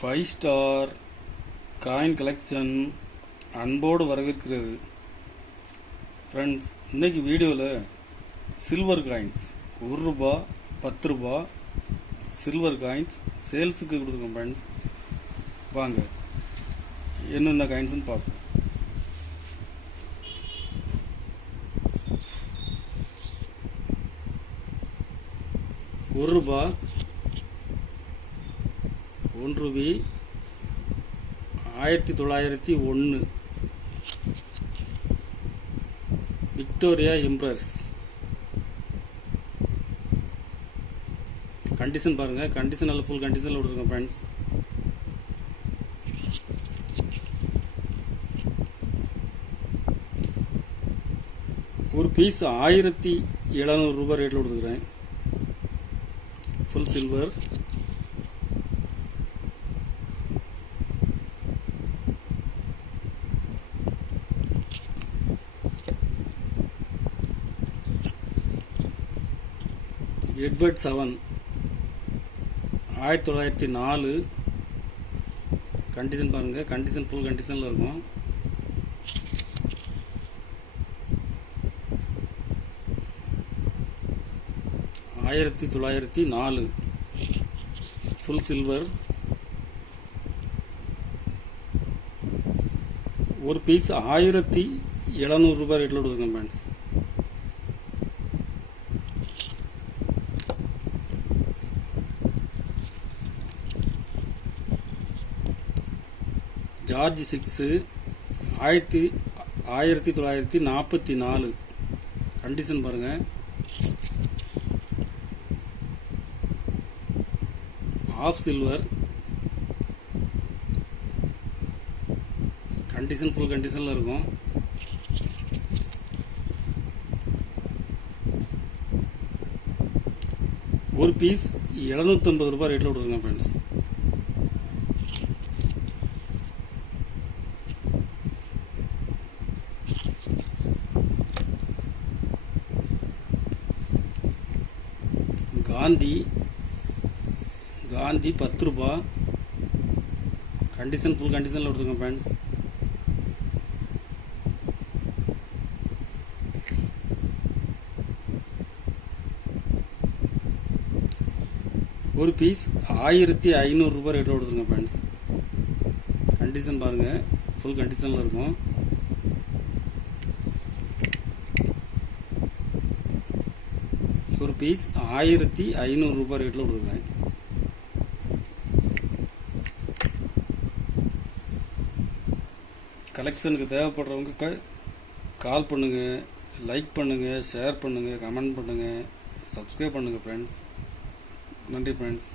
5 star coin collection அன்போடு வரவேற்கிறது. Friends, இன்றைக்கி வீடியோவில் சில்வர் காயின்ஸ் ₹1 ₹10 சில்வர் காயின்ஸ் சேல்ஸுக்கு கொடுத்துருக்கோம். ஃப்ரெண்ட்ஸ், வாங்க என்னென்ன காயின்ஸ்னு பார்ப்போம். ₹1 ₹1 1901 விக்டோரியா எம்ப்ரர்ஸ். கண்டிஷன் பாருங்கள், கண்டிஷன் நல்ல ஃபுல் கண்டிஷனில் விட்டுருக்கோம். ஃப்ரெண்ட்ஸ், ஒரு பீஸ் ₹1700 ரேட்டில் கொடுத்துக்கிறேன். Full silver. எட்வர்ட் 7 1904. கண்டிஷன் பாருங்கள், கண்டிஷன் ஃபுல் கண்டிஷனில் இருக்கும். $1904 ஃபுல் சில்வர். ஒரு பீஸ் ₹1700 ரேட்டில் கொடுத்துருக்கேன். Friends, George 6 1944. கண்டிஷன் பாருங்கள். Of silver. கண்டிஷன் ஃபுல் கண்டிஷனில் இருக்கும். ஒரு பீஸ் ₹750 ரேட்டில் கொடுத்துருங்க. ஃப்ரெண்ட்ஸ், காந்தி ₹10. கண்டிஷன் ஃபுல் கண்டிஷனில் விட்டுருக்கோம். ஃப்ரெண்ட்ஸ், ஒரு பீஸ் ₹1500 ரேட்டில் கொடுத்துருங்க. ஃப்ரெண்ட்ஸ், கண்டிஷன் பாருங்கள், ஃபுல் கண்டிஷனில் இருக்கும். ஒரு பீஸ் ₹1500 ரேட்டில் கொடுக்குறேன். கலெக்ஷனுக்கு தேவைப்படுறவங்க கால் பண்ணுங்கள், லைக் பண்ணுங்கள், ஷேர் பண்ணுங்கள், கமெண்ட் பண்ணுங்கள், சப்ஸ்கிரைப் பண்ணுங்கள். ஃப்ரெண்ட்ஸ், நன்றி. ஃப்ரெண்ட்ஸ்.